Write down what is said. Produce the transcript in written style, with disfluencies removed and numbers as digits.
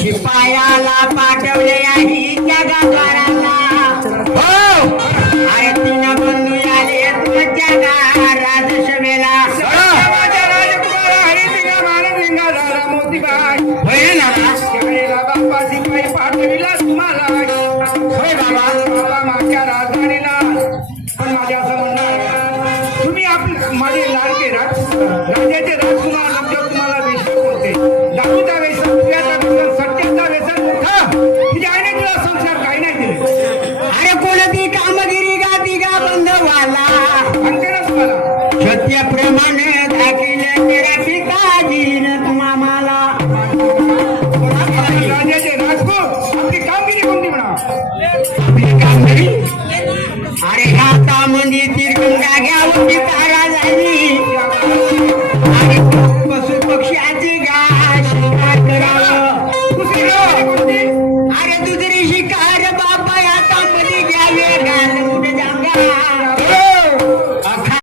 शिपायाला पाठवले आहे जगाद्वाराला हो अरे तीन बंधू आले तुमच्या राजसभेला राजकुमार हरिसिंग मानसिंग झाला मोतीबाई होय ना बाप्पा शिपाई पाठविला तुम्हाला होय बाबा बाबा माझ्या राजधानीला पण माझ्या असं म्हणणं आहे तुम्ही आपले माझे लाडके राजाचे राजकुमार आमच्या तुम्हाला वेश होते दाखवता वेश सत्याचा व्यसन तुझ्या आईने तुला संसार काही नाही दिले अरे कोणती कामगिरी गाती गा बंधवाला म्हणते ना तुम्हाला सत्यप्रमाणे दाखिले तेरा पिताजीने तुम्हा मला राजाचे राजपूत आपली कामगिरी कोणती म्हणा आपली कामगिरी अरे हातामध्ये तिरगंगा घ्यावं तारा झाली